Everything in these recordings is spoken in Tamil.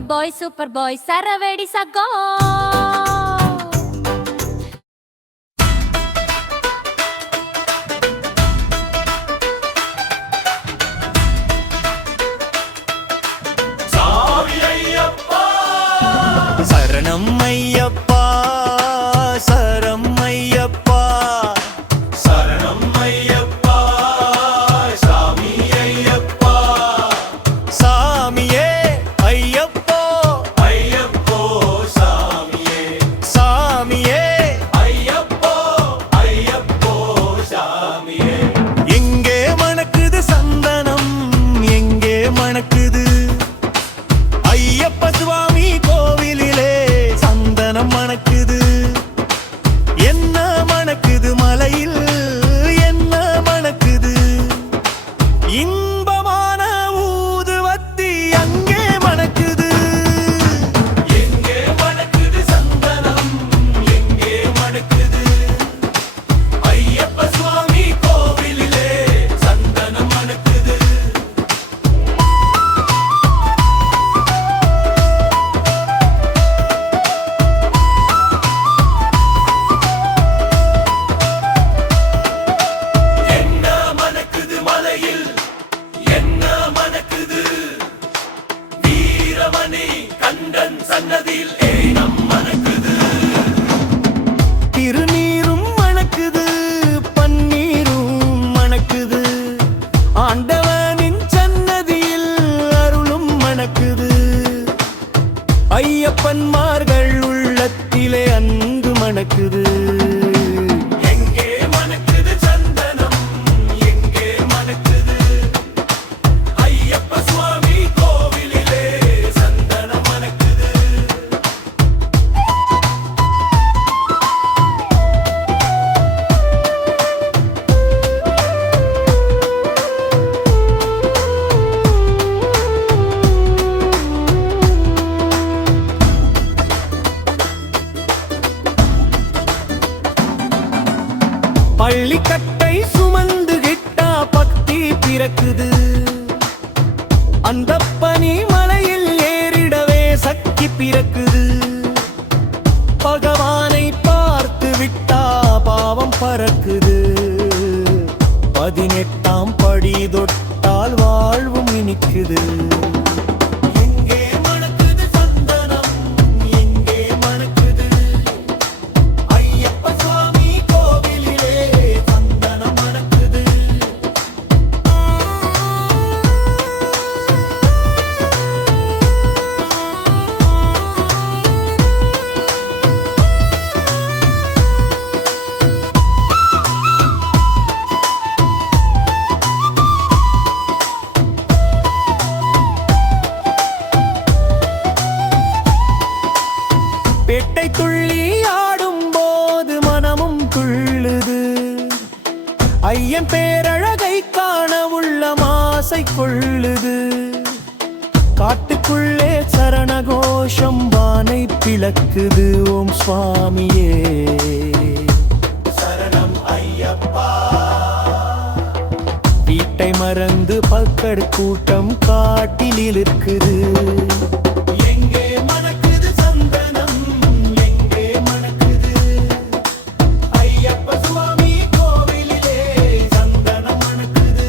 சூப்பர் பாய் சரவெடி சகோ. சரணம் ஐயப்பா சரம் ஐயப்பா சரணம் ஐயப்பா சாமி ஐயப்பா சாமியே ஐயப்போ ஐயப்போ சாமியே சாமியே ஐயப்போ ஐயப்போ சாமியே. எங்கே மணக்குது சந்தனம் எங்கே மணக்குது ஐயப்ப சுவாமி கோவிலிலே சந்தனம் மணக்குது. என்ன மணக்குது மலையில் என்ன மணக்குது இன்பமான ஊதுவத்தி அங்கே மணக்குது. எங்கே மணக்குது சந்தனம் எங்கே மணக்குது ஐயப்ப சுவாமி கோவிலிலே சந்தனம் மணக்குது. சன்னதியில் ஏனம் மணக்குது திருநீரும் மணக்குது பன்னீரும் மணக்குது ஆண்டவனின் சன்னதியில் அருளும் மணக்குது. ஐயப்பன்மார்கள் உள்ளத்திலே அன்பு மணக்குது. எங்கே மணக்குது சந்தனம் எங்கே மணக்குது ஐயப்ப சுவாமி கோவிலிலே சந்தனம் மணக்குது. பள்ளிக்கட்டை சுமந்து கிட்டா பக்தி பிறக்குது. அந்த பனி மலையில் ஏறிடவே சக்தி பிறக்குது. பகவானை பார்த்து விட்டா பாவம் பறக்குது. 18ஆம் படி தொட்டால் வாழ்வும் இனிக்குது. எங்கே மணக்குது சந்தனம் எங்கே மணக்குது ஐயப்ப சுவாமி கோவிலிலே சந்தனம் மணக்குது. பேட்டை துள்ளி ஆடும் போது மனமும் துள்ளுது. ஐயன் பேரழகை காண உள்ள மாசை கொள்ளுது. காட்டுக்குள்ளே சரண கோஷம் வானை பிளக்குது. ஓம் சுவாமியே சரணம் ஐயப்பா. வீட்டை மறந்து பக்கடு கூட்டம் காட்டில் இருக்குது. எங்கே மணக்குது சந்தனம் எங்கே மணக்குது ஐயப்ப சுவாமி கோவிலிலே சந்தனம் மணக்குது.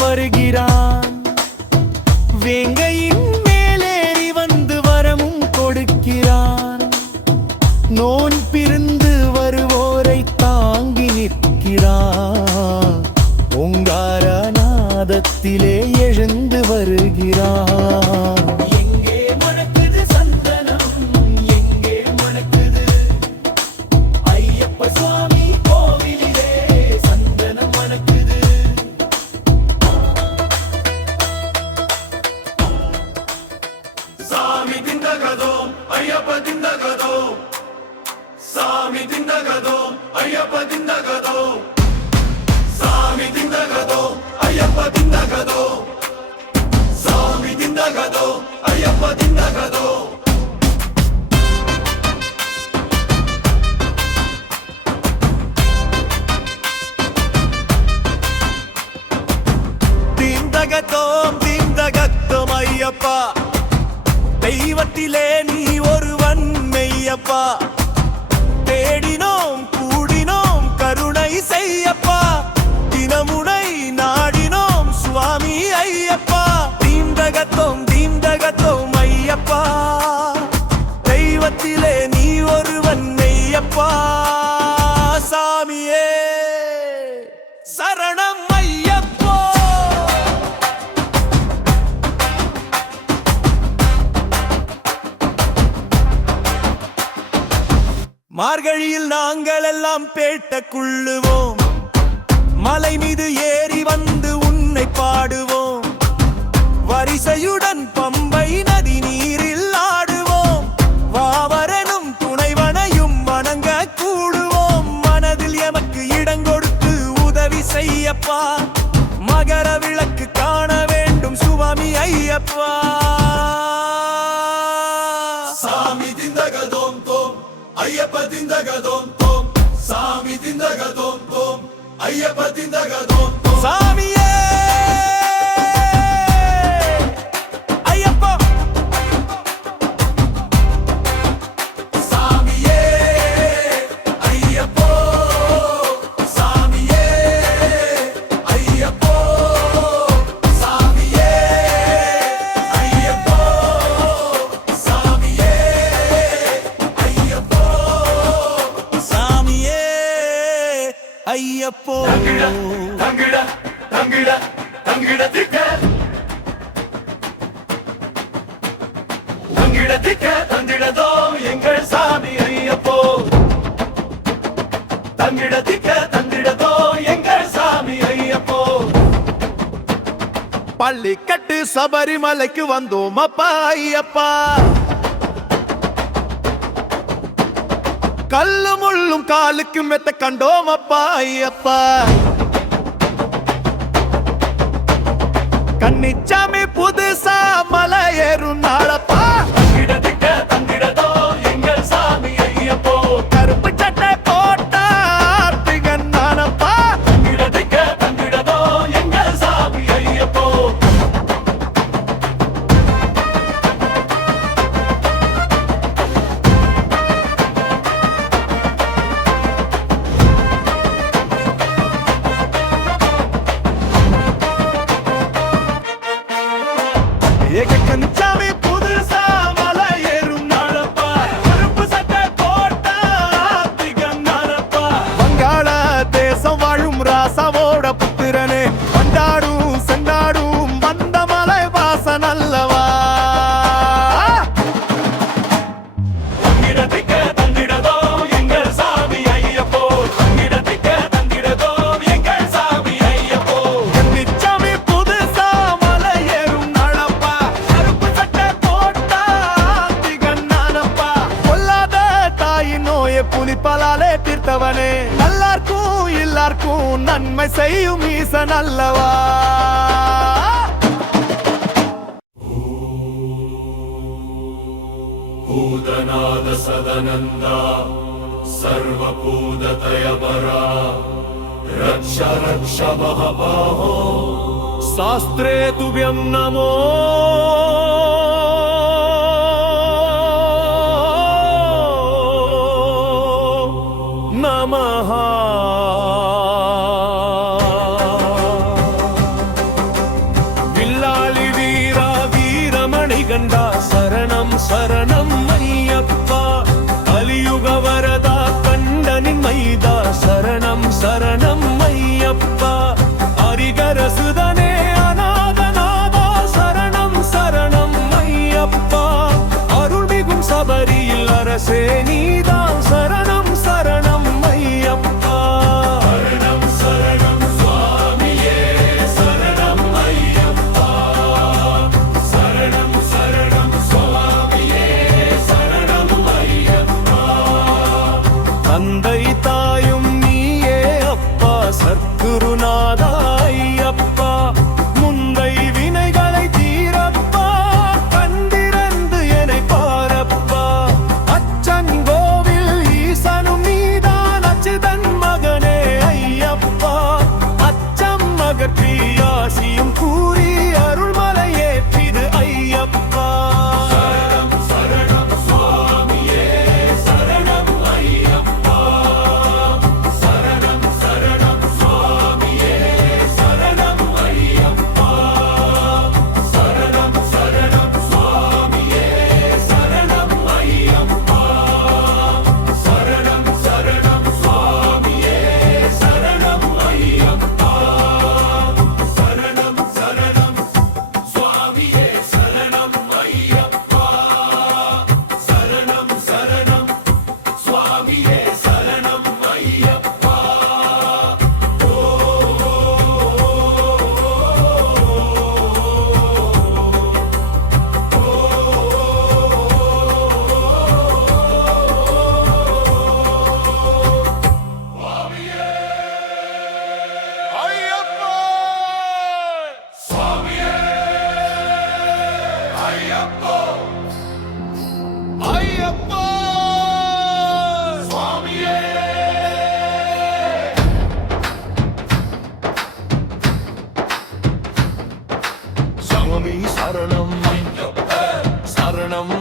வருகிறான் வேங்கையின் மேலேறி வந்து வரமும் கொடுக்கிறான். நோன் பிரிந்து வருவோரை தாங்கி நிற்கிறான். ஓங்கார நாதத்திலே எழுந்து வருகிறான். எங்கே மணக்குது சந்தனம் எங்கே மணக்குது ஐயப்ப சுவாமி கோவிலிலே சந்தனம் மணக்குது. திண்டகதோம் ஐயப்ப திண்டகதோம் சாமி திண்டகதோம் ஐயப்ப திண்டகதோம் சாமி திண்டகதோம் ஐயப்ப திண்டகதோம் சாமி திண்டகதோம் ஐயப்ப திண்டகதோம் திண்டகதோம் திண்டகதோம் ஐயப்பா தெய்வத்திலே நீ ஒருவன் மெய்யப்பா தேடினோம் கூடினோம் கருணை செய்யப்பா தினமுனை நாடினோம் சுவாமி ஐயப்பா தீந்தகத்தோம் தீந்தகத்தோம் ஐயப்பா தெய்வத்திலே நீ ஒருவன் மெய்யப்பா சாமியே சரணம் ஐயப்போ மார்கழியில் நாங்கள் எல்லாம் பேட்டக்குள்ளுவோம் மலை மீது ஏறி வந்து உன்னை பாடுவோம் வரிசையுடன் பம்பை நதி நீரில் ஆடுவோம் வாவரனும் துணைவனையும் வணங்க கூடுவோம் மனதில் எமக்கு இடங்கொடுத்து உதவி செய்யப்பா மகர விளக்கு காண வேண்டும் சுவாமி ஐயப்பா சாமி திண்டகதோம் தோம் ஐயப்ப திண்டகதோம் தோம் சாமி திண்டகதோம் தோம் ஐயப்ப திண்டகதோம் தோம் சாமியே ஐயப்பா சாமியே ஐயப்போ சாமியே ஐயப்போ சாமியே ஐயப்போ சாமியே ஐயப்போ சாமியே ஐயப்போ தங்கிட தங்கிட தங்கிட தங்கிட திக்க தங்கிட திக்க தந்திடதோ எங்கள் சாமி ஐயப்போ தங்கிட திக்க தந்திடதோ எங்கள் சாமி ஐயப்போ பள்ளிக்கட்டு சபரிமலைக்கு வந்தோம் அப்பா ஐயப்பா கல்லு முள்ளும் காலுக்கு மெத்த கண்டோம் அப்பா ஐயப்பா கன்னிச்சாமி புதுசா மலை ஏறும் நாளப்பா தங்கிட திக்க தந்திடதோ எங்கள் சாமி ஐயப்போ கருப்பு சட்டை போட்டா ஆர்த்திகன் நானப்பா தங்கிட திக்க தந்திடதோ எங்கள் சாமி ஐயப்போ கன்னிச்சாமி புதுசா மலை ஏறும் நாளப்பா கருப்பு சட்டை போட்டா ஆர்த்திகன் நானப்பா வங்காள தேசம் வாழும் ராசாவோட புத்திரனே வண்டாடும் செண்டாடும் வந்த மலை வாசன் அல்லவா தங்கிட திக்க தந்திடதோ எங்கள் சாமி ஐயப்போ தங்கிட திக்க தந்திடதோ எங்கள் சாமி ஐயப்போ கன்னிச்சாமி புதுசா மலை ஏறும் நாளப்பா கருப்பு சட்டை போட்டா ஆர்த்திகன் நானப்பா கொல்லாத தாயின் நோயை புலிப்பலாலே தீர்த்தவனே நல்லார்க்கும் எல்லாருக்கும் நன்மை செய்யும் ஈசன் அல்லவா भूतनाद सदनन्दा सर्वभूततयपरा रक्ष रक्ष महाबाहो शास्त्रे तुभ्यं नमो नमः வில்லாளி வீரா வீரமணிகண்டா சரணம் சரணம் ஐயப்பா கலியுக வரதா கண்டனின் மைதா சரணம் சரணம் ஐயப்பா ஹரிகரசுதனே அநாதநாதா சரணம் சரணம் ஐயப்பா அருள்மிகும் சபரியில் அரசே நீதான் சரணம் சரணம் ஐயப்பா शरणं शरणं स्वामिये शरणं अय्यप्पा शरणं शरणं स्वामिये ஐயப்போ ஐயப்பா சுவாமியே சாமி சரணம் சரணம்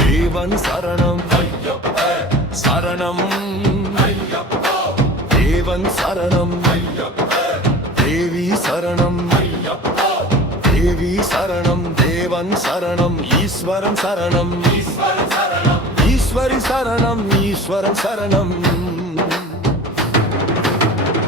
தேவன் சரணம் சரணம் தேவன் சரணம் தேவி சரணம் தேவி சரணம் தேவன் சரணம் ஈஸ்வரன் சரணம் ஈஸ்வரி சரணம் ஈஸ்வரன் சரணம்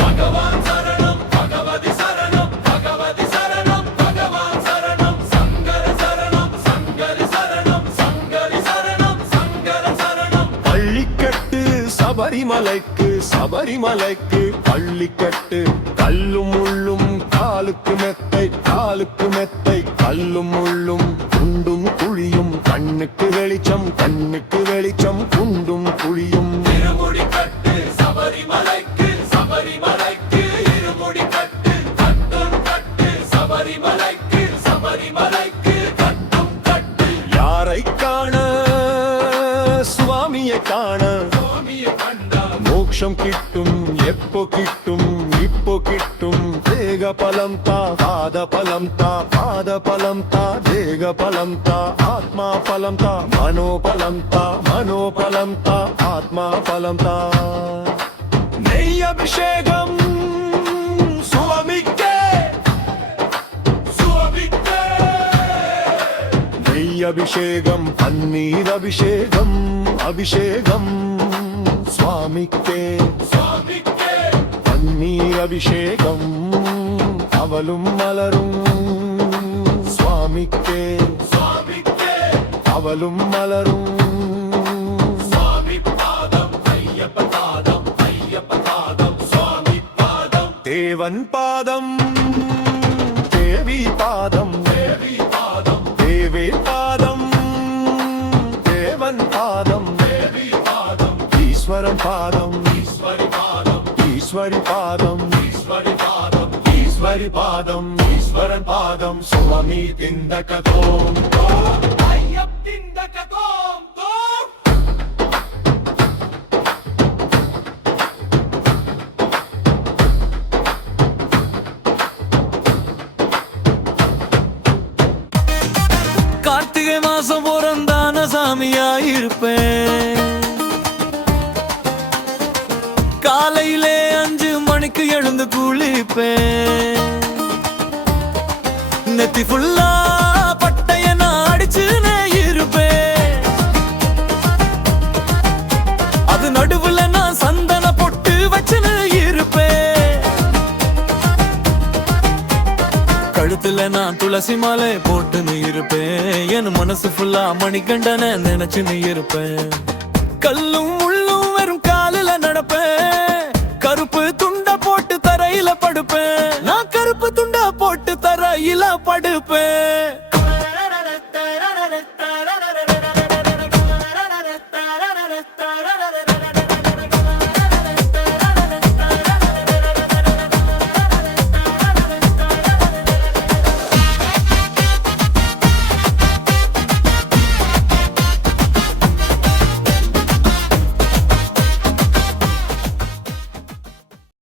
பகவான் சரணம் பகவதி சரணம் பகவதி சரணம் பகவான் சரணம் சங்கர சரணம் சங்கரி சரணம் சங்கரி சரணம் சங்கர சரணம் பள்ளிக்கட்டு சபரிமலைக்கு சபரிமலைக்கு பள்ளிக்கட்டு கல்லும் முள்ளும் காலுக்கு மெத்தை காலுக்கு மெத்தை கல்லும் முள்ளும் குண்டும் குழியும் கண்ணுக்கு வெளிச்சம் கண்ணுக்கு வெளிச்சம் குண்டும் குழியும் இருமுடி கட்டு சபரிமலைக்கு சபரிமலைக்கு இருமுடி கட்டு கட்டும் கட்டு சபரிமலைக்கு சபரிமலைக்கு கட்டும் கட்டு யாரை காண சுவாமியை காண சுவாமியை கண்டா மோட்சம் கிட்டும் எப்போ கிட்டும் இப்போ கிட்டும் தேக பலம் தா பாத பலம் தா பாத பலம் தா தேக பலம் தா ஆத்மா பலம் தா மனோபலம் தா மனோபலம் தா ஆத்மா பலம் தா நெய் அபிஷேகம் சுவாமிக்கே சுவாமிக்கே நெய் அபிஷேகம் பன்னீர் அபிஷேகம் அபிஷேகம் சுவாமிக்கே சுவாமிக்கே பன்னீர் அபிஷேகம் அவளும் மலரும் சுவாமிக்கே சுவாமிக்கே அவளும் மலரும் சுவாமி பாதம் ஐயப்ப பாதம் ஐயப்ப பாதம் சுவாமி பாதம் தேவன் பாதம் தேவி பாதம் தேவி பாதம் தேவே பாதம் தேவன் பாதம் தேவி பாதம் ஈஸ்வரன் பாதம் ஈஸ்வரி பாதம் ஈஸ்வரி பாதம் ஈஸ்வரி பாதம் ஈஸ்வரி பாதம் ஈஸ்வரன் பாதம் சுவாமி திந்தகதோம் ஐயப் திண்டகதோம் தோம் கார்த்திகை மாசம் பிறந்தான சாமியாயிருப்பேன் காலையிலே 5 மணிக்கு எழுந்து குளிப்பேன் நெத்தி ஃபுல்லா பட்டைய நான் அடிச்சுனே இருப்பேன் அது நடுவுல நான் சந்தன பொட்டு வச்சுன்னு இருப்பேன் கழுத்துல நான் துளசி மாலை போட்டுன்னு இருப்பேன் என் மனசு ஃபுல்லா மணிகண்டன நினைச்சுன்னு இருப்பேன் கல்லும் முள்ளும் வெறும் காலில நடப்பேன் கருப்பு துண்ட போட்டு தரையில படுப்பேன் நான் கருப்பு துண்ட போட்டு தரையில படுப்பேன்